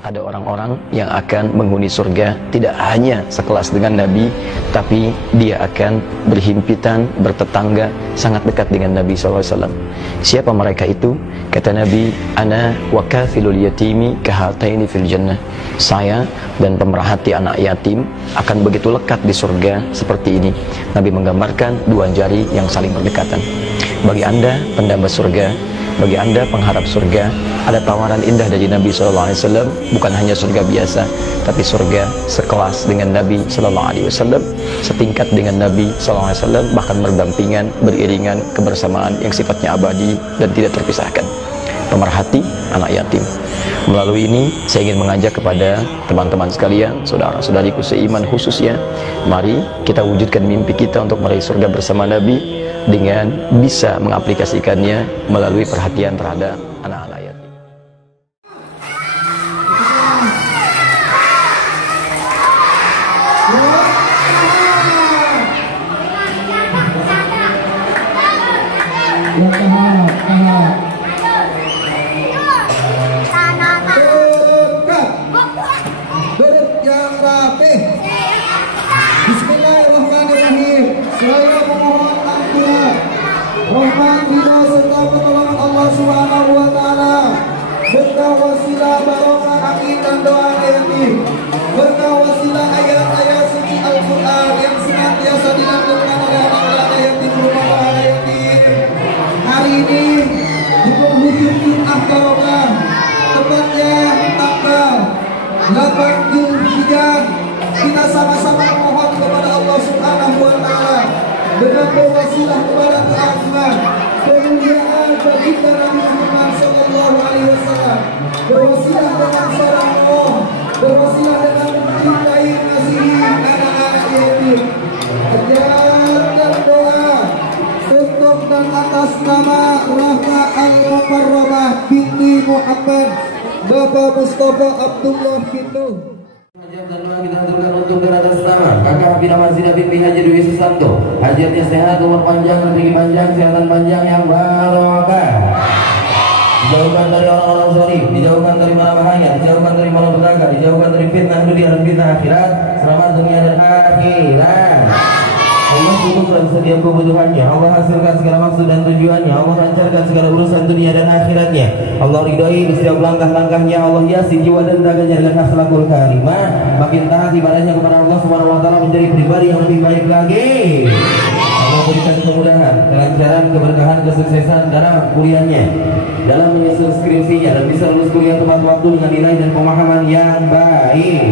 Ada orang-orang yang akan menghuni surga tidak hanya sekelas dengan Nabi, tapi dia akan berhimpitan, bertetangga, sangat dekat dengan Nabi SAW. Siapa mereka itu? Kata Nabi, Ana wa kathilul yatimi kahataini fil jannah. Saya dan pemerhati anak yatim akan begitu lekat di surga seperti ini. Nabi menggambarkan dua jari yang saling berdekatan. Bagi Anda pendamba surga, bagi Anda pengharap surga, ada tawaran indah dari Nabi SAW. Bukan hanya surga biasa, tapi surga sekelas dengan Nabi SAW, setingkat dengan Nabi SAW, bahkan berdampingan, beriringan, kebersamaan yang sifatnya abadi dan tidak terpisahkan. Pemerhati anak yatim. Melalui ini saya ingin mengajak kepada teman-teman sekalian, saudara-saudariku seiman khususnya, mari kita wujudkan mimpi kita untuk meraih surga bersama Nabi dengan bisa mengaplikasikannya melalui perhatian terhadap anak-anak yatim. Bismillahirrahmanirrahim. Saya memohon ampun, rahmat, ridha serta pertolongan Allah Subhanahu wa taala. Berkah wasilah barokah amin dan doa yatim. Berkah wasilah ayat-ayat suci Al-Qur'an yang senantiasa dilantunkan oleh anak-anak yatim rumah para yatim. Hari ini di penghujung Jumat Barokah, tepatnya tanggal 8 Zulhijjah, kita sama-sama memohon kepada Allah Subhanahu wa taala dengan berwasilah kepada keagungan, kemuliaan baginda Nabi Muhammad sallallahu alaihi wasallam, berwasilah dengan salam Allah, berwasilah dengan mencintai mengasihi anak-anak yatim. Ajarkan doa untuk dan atas nama Rahma Al-Mukarramah binti Muhammad Bapak Mustafa Abdullah Kindu. Dan doa kita aturkan untuk atas nama Kakak Bina Masjid Binti Haji Dwi Susanto. Hajatnya sehat, umur panjang, rezeki panjang, kesehatan panjang yang barokah. Dijauhkan dari orang-orang zalim, dijauhkan dari mara bahaya, dijauhkan dari malapetaka, dijauhkan dari fitnah dunia dan fitnah akhirat. Selamat dunia dan akhirat. Allah cukupkan setiap kebutuhannya. Allah hasilkan segala maksud dan tujuannya. Allah lancarkan segala urusan dunia dan akhiratnya. Allah ridhoi di setiap langkah-langkahnya. Allah hiasi jiwa dan raganya dengan akhlakul karimah. Makin taat ibadahnya kepada Allah Subhanahu wa taala menjadi pribadi yang lebih baik lagi. Allah berikan kemudahan, kelancaran, keberkahan, kesuksesan dalam kuliahnya, dalam menyusun skripsinya, dan bisa lulus kuliah tepat waktu dengan nilai dan pemahaman yang baik.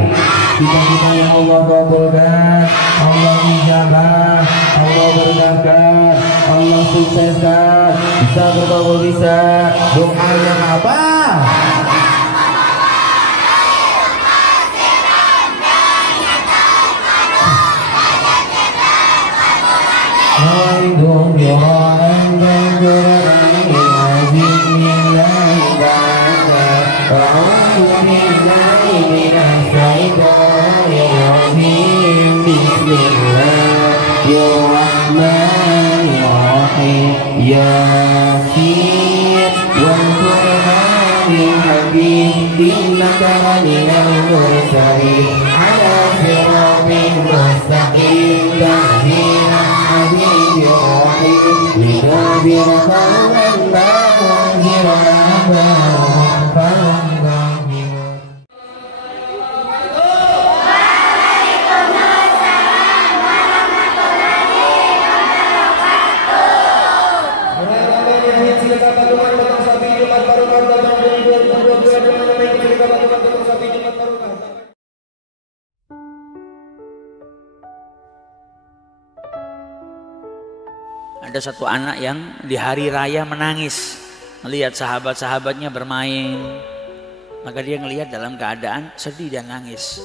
Cita-cita yang Allah kabulkan, Allah ijabah, Allah berkahkan, Allah sukseskan, bisa berkabul bisa. Doanya apa? Yasin wal Qur'anil Hakim innaka laminal mursalin ala siratin mustaqim tanzila azizir rahim lidabira qawlan ba'zira Ada satu anak yang di hari raya menangis melihat sahabat-sahabatnya bermain, maka dia ngelihat dalam keadaan sedih dan nangis.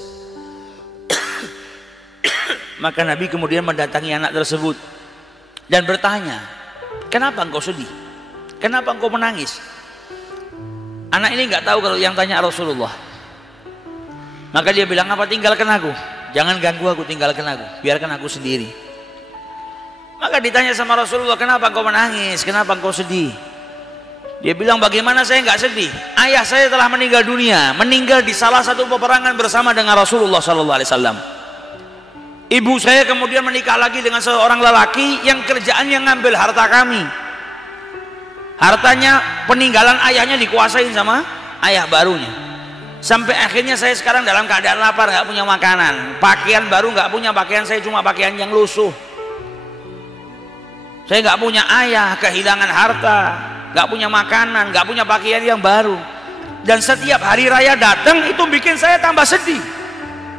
Maka Nabi kemudian mendatangi anak tersebut dan bertanya, kenapa engkau sedih? Kenapa engkau menangis? Anak ini nggak tahu kalau yang tanya Rasulullah. Maka dia bilang, apa tinggalkan aku? Jangan ganggu aku, tinggalkan aku, biarkan aku sendiri. Maka ditanya sama Rasulullah, kenapa engkau menangis? Kenapa engkau sedih? Dia bilang, bagaimana saya nggak sedih? Ayah saya telah meninggal dunia, meninggal di salah satu peperangan bersama dengan Rasulullah Sallallahu Alaihi Wasallam. Ibu saya kemudian menikah lagi dengan seorang lelaki yang kerjaannya ngambil harta kami. Hartanya peninggalan ayahnya dikuasain sama ayah barunya. Sampai akhirnya saya sekarang dalam keadaan lapar, nggak punya makanan, pakaian baru nggak punya, pakaian saya cuma pakaian yang lusuh. Saya nggak punya ayah, kehilangan harta, nggak punya makanan, nggak punya pakaian yang baru. Dan setiap hari raya datang itu bikin saya tambah sedih.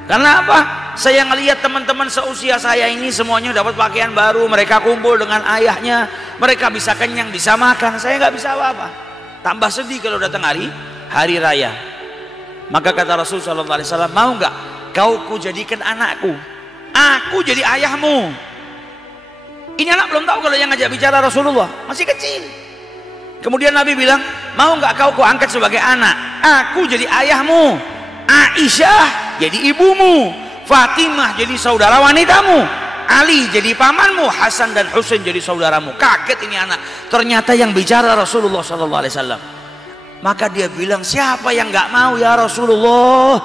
Karena apa? Saya ngelihat teman-teman seusia saya ini semuanya dapat pakaian baru, mereka kumpul dengan ayahnya, mereka bisa kenyang, bisa makan, saya nggak bisa apa-apa. Tambah sedih kalau datang hari raya. Maka kata Rasul Sallallahu Alaihi Wasallam, mau nggak kau kujadikan anakku, aku jadi ayahmu. Ini anak belum tahu kalau yang ngajak bicara Rasulullah, masih kecil. Kemudian Nabi bilang, mau nggak kau kuangkat sebagai anak, aku jadi ayahmu, Aisyah jadi ibumu, Fatimah jadi saudara wanitamu, Ali jadi pamanmu, Hasan dan Husain jadi saudaramu. Kaget ini anak, ternyata yang bicara Rasulullah Sallallahu Alaihi Wasallam. Maka dia bilang, siapa yang nggak mau ya Rasulullah?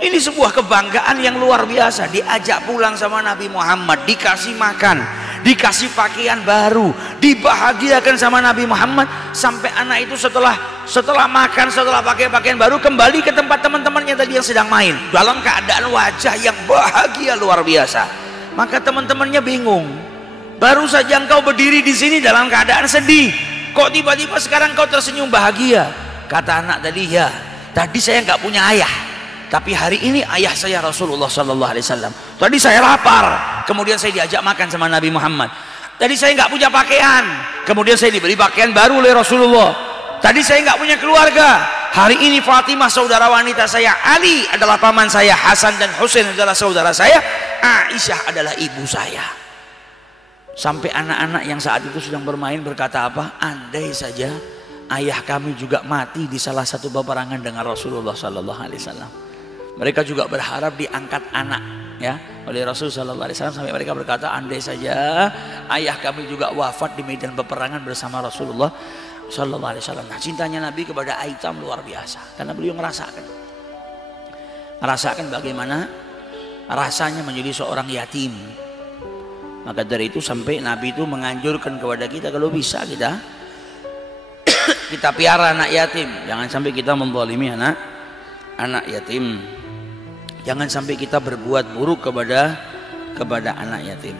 Ini sebuah kebanggaan yang luar biasa. Diajak pulang sama Nabi Muhammad, dikasih makan, dikasih pakaian baru, dibahagiakan sama Nabi Muhammad. Sampai anak itu setelah makan, setelah pakai pakaian baru, kembali ke tempat teman-temannya tadi yang sedang main, dalam keadaan wajah yang bahagia luar biasa. Maka teman-temannya bingung, baru saja engkau berdiri di sini dalam keadaan sedih, kok tiba-tiba sekarang kau tersenyum bahagia? Kata anak tadi, ya tadi saya nggak punya ayah, tapi hari ini ayah saya Rasulullah Sallallahu Alaihi Wasallam. Tadi saya lapar, kemudian saya diajak makan sama Nabi Muhammad. Tadi saya nggak punya pakaian, kemudian saya diberi pakaian baru oleh Rasulullah. Tadi saya nggak punya keluarga, hari ini Fatimah saudara wanita saya, Ali adalah paman saya, Hasan dan Husain adalah saudara saya, Aisyah adalah ibu saya. Sampai anak-anak yang saat itu sedang bermain berkata apa? Andai saja ayah kami juga mati di salah satu peperangan dengan Rasulullah Sallallahu Alaihi Wasallam. Mereka juga berharap diangkat anak ya oleh Rasul Sallallahu Alaihi Wasallam, sampai mereka berkata, andai saja ayah kami juga wafat di medan peperangan bersama Rasulullah Sallallahu Alaihi Wasallam. Nah, cintanya Nabi kepada Aitam luar biasa, karena beliau merasakan bagaimana rasanya menjadi seorang yatim. Maka dari itu sampai Nabi itu menganjurkan kepada kita, kalau bisa kita piara anak yatim, jangan sampai kita menzalimi anak yatim, jangan sampai kita berbuat buruk kepada anak yatim.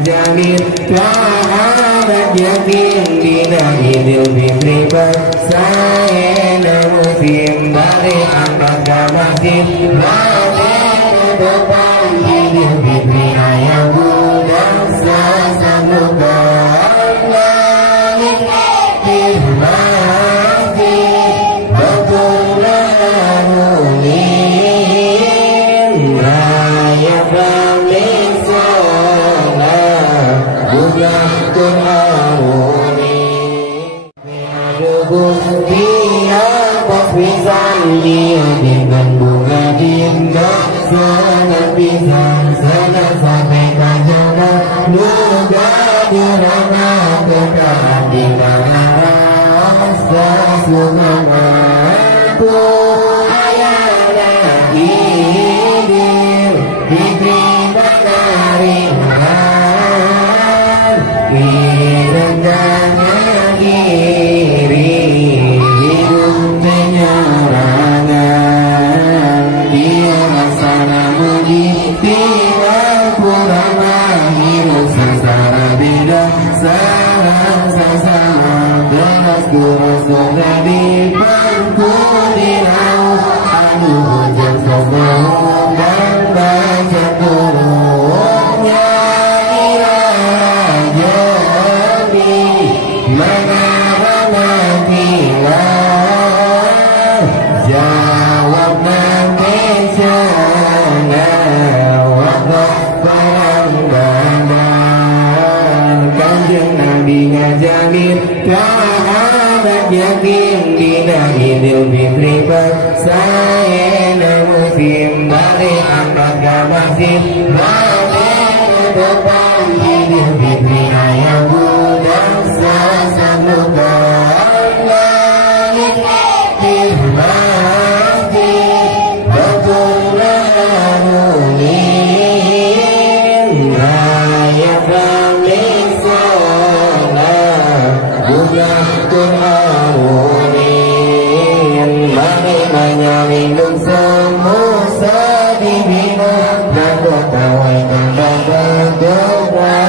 Jamil wa'adat yatim dinahidil fitri bersayena musim bari angkat gabasin balik depan hidil fitri ayah budak sasamuka langit firmasi betulah nulim raya balik Tuhan haruni dia pisan dia dengan bunga dinda sana pisan sana sampai kajana duga dirana kekan di mana rasa sumanaku ayah lagi dir diterima Wirendanya diri hidup penyerangan dia rasana muji tidak kurang hidup sasara beda sarang sasara beras kurus dari pangku dirau aduh hujan semua Idul Fitri saya musim balik angkat ke masjid balik depan Idul Fitri ayah muda sesambutan langit di masjid berkurang mungkin raya kami sholat juga Tuhan mari menyalindung semua sedihina dan ketawain kembali doa-doa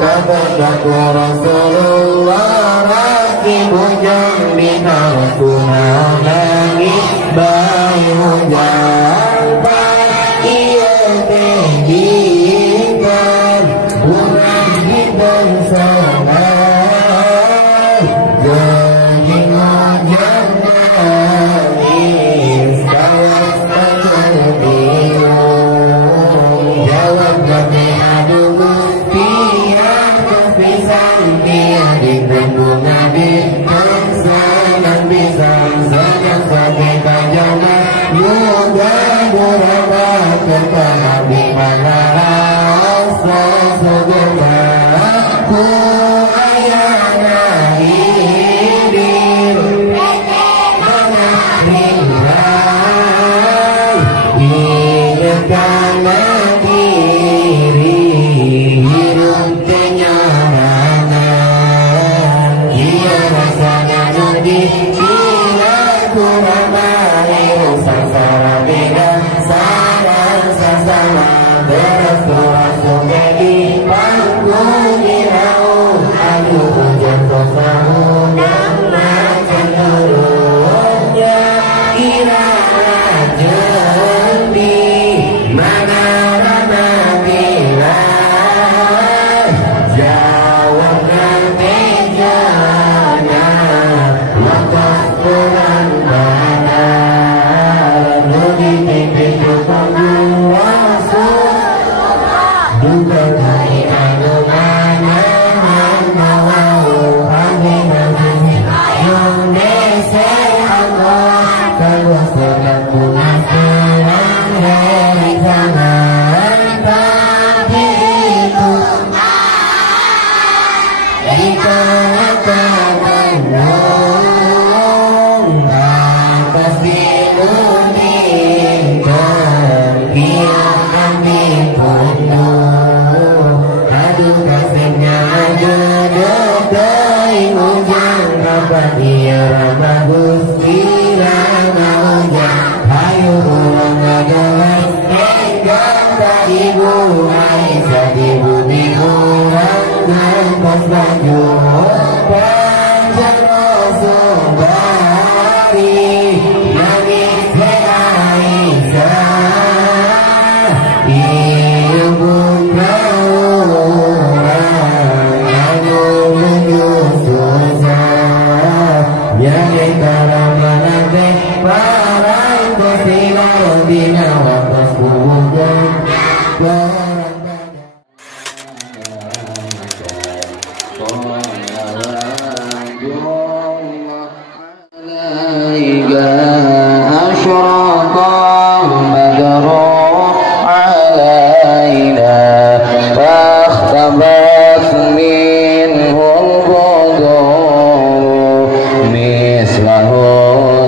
kabarku Rasulullah rakib hujan bina Rasulullah nangis bayi hujan ia tinggikan bukan hitam sangat jengking hujan nangis kawasan bingung jawab kami aduh tiang kepisang tiang dan bunga bintang sangat pisang sangat sebagai pajaman juga berapa kepala di mana asa segera ku ayana hidir mana ringan hidupkan diri hidup kenyaman ia rasanya nudi sila kurang baik sasara beda saran sasama berasuh bagi pangku dirau aduh hujan kosamu dan macam turunnya irama jendi mana rana bilang jawabkan tejana waktu pulang badan nudi pipi kupangku rasul duka dari anu mana mau hati nanti Indonesia Allah kalau sedang bunga serang dari jangan tapi itu dikatakan dong atas diundingkan biar kami penuh aduh kasihnya jodoh dari hujan kapan dia bagus kirana hujan ayo ulang ngegelas kata ibu Aisyah di bumi orang ngekos baju panjang kosong bari nangis Aisyah ibu orang anu menuju susah yang ditara menanti para kosilau dina waktu sebuah مثله